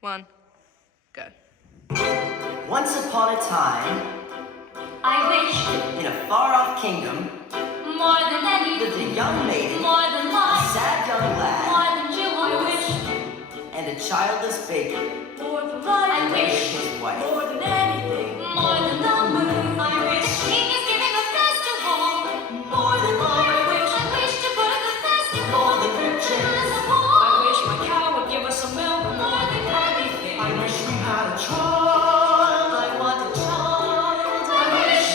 1, go. Once upon a time, I wish in a far-off kingdom, more than any, lived a young maiden, more than a life, sad young lad, more than you. I wish and a childless baker, more than life. I wish his wife. more than anything, more than the moon. I wish the king is giving a festival, more than life. I wish to put at the festival, more than riches. I wish my cow would give us some milk, more than anything. I wish we had a child. I want a child. I wish.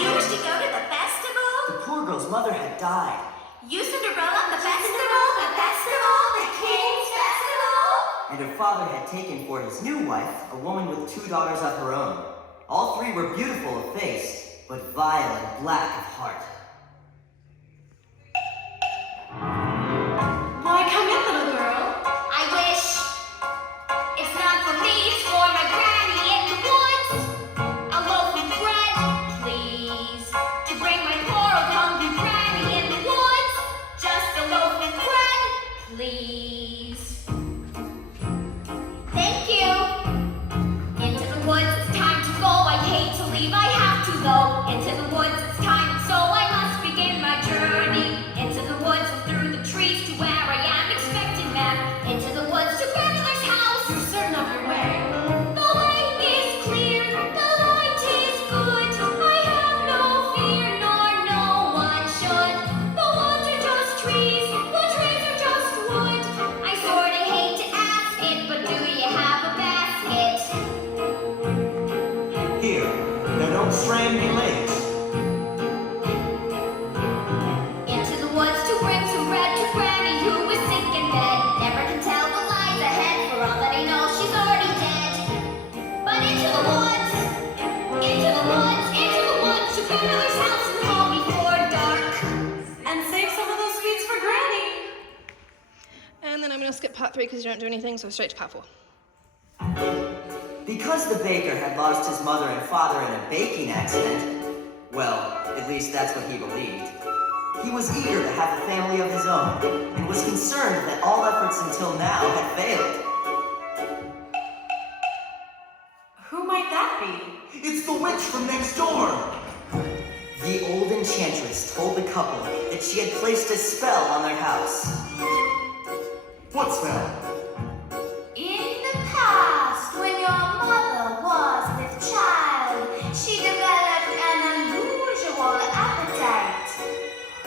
You wish to go to the festival? The poor girl's mother had died, You Cinderella, the festival, the King's festival? and her father had taken for his new wife a woman with 2 daughters of her own. All 3 were beautiful of face, but vile and black of heart. Why come in, little girl? I wish it's not for me, it's for my granny in the woods. A loaf of bread, please, to bring my poor old hungry granny in the woods. Just a loaf of bread, please. Thank you. Into the woods, it's time to go. I hate to leave, I have to go. Into the woods, it's time, and so I must begin my journey. Into the woods and through the trees to where I am expected, ma'am. Into the woods to grandmother's house. You're certain of your way. The way is clear, the light is good. I have no fear, nor no one should. The woods are just trees, the trees are just wood. I sorta hate to ask it, but do you have a basket? Here, now don't strain me legs. Into the woods to bring some bread to Granny, who is sick in bed. Never can tell what lies ahead, for all that I know, she's already dead. But into the woods, to grandmother's house and home before dark. And save some of those sweets for Granny. And then I'm going to skip part 3 because you don't do anything, so straight to part 4. Because the baker had lost his mother and father in a baking accident, well, at least that's what he believed, he was eager to have a family of his own, and was concerned that all efforts until now had failed. Who might that be? It's the witch from next door. The old enchantress told the couple that she had placed a spell on their house. What spell? In the past, when your mother was with child, she developed an unusual appetite.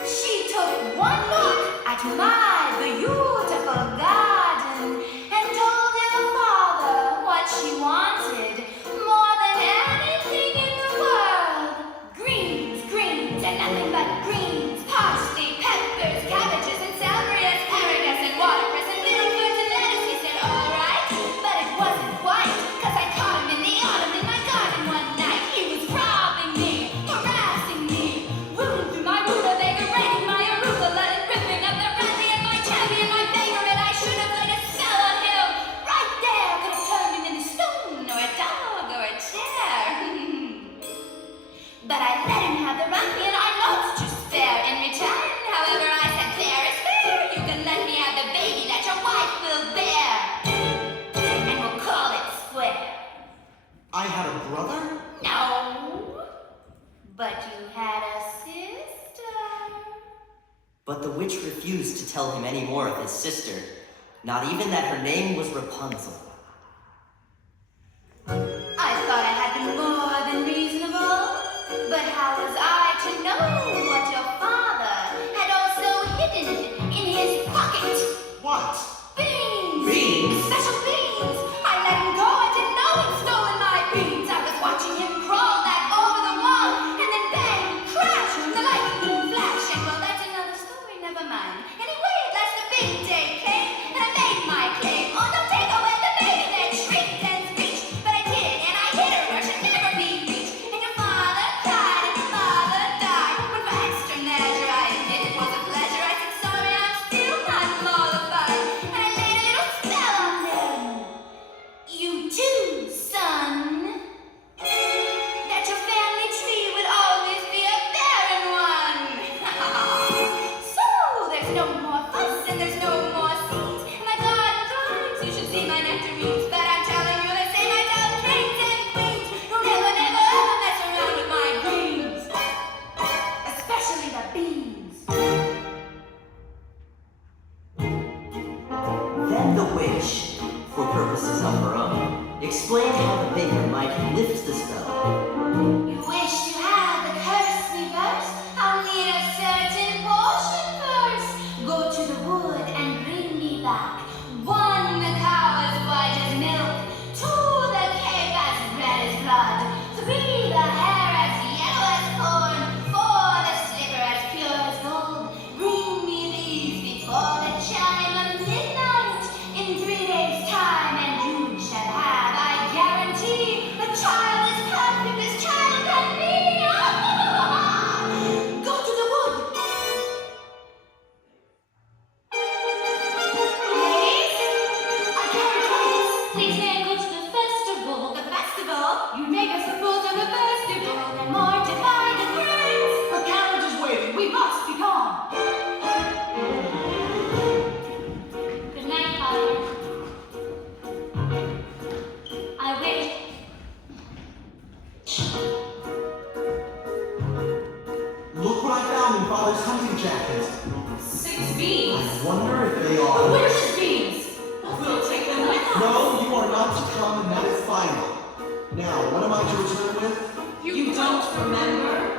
She took one look at my beautiful garden and told your father what she wanted more than anything in the world. Greens, and nothing but greens, parsley, peppers, cabbages, and celery, asparagus, and watercress, and little fruits and lettuce. He said, all right, but it wasn't quite, 'cause I caught him in the autumn in my garden one night. He was robbing me, harassing me, rooting through my rutabaga, raiding my arugula, and ripping up the brandy and my champion, my favorite. I should have laid a spell on him. Right there, could have turned him into stone, or a dog, or a chair. But I let him have the run, and I lost just fair in return. However, I said, fair is fair. You can let me have the baby that your wife will bear. And we'll call it square. I had a brother? No, but you had a sister. But the witch refused to tell him any more of his sister, not even that her name was Rapunzel. I thought I had been more than reasonable, but how was I to know what your father had also hidden in his pocket? What? Beans! Beans? Special beans! I let him go, I didn't know he'd stolen my beans. I was watching him crawl back over the wall, and then bang, crash, the lightning flash, and well, that's another story, never mind. Anyway, at last the big day came, and I made my claim. Oh, don't take away the baby that shrieked and screeched, but I did, and I hit her where she'd never be reached. And your father cried, and your mother died, but for extra measure I admit it was a pleasure. I said, sorry, I'm still not mollified. And Then the witch, for purposes of her own, explained how the baker might lift the spell. You wish to have the curse reversed? I'll need a certain portion first. Go to the wood and bring me back 1 cow as white as milk, 2 the cape as red as blood, 3 the hair as yellow as corn, 4 the slipper as pure as gold. Bring me these before the chime of midnight. In 3 days' time, and you shall have, I guarantee, a child as perfect as child can be. Go to the wood. Ladies, a carriage waits. Please may I go to the festival? The festival. You make us the fools of the festival and mortify the prince. The carriage is waiting. We must be gone. Good night, Father. I wish. Look what I found in Father's hunting jacket. 6 beans. I wonder if they The are. witch's beans. We'll take them with us. No, you are not to come, and that is final. Now, what am I to return with? You don't remember?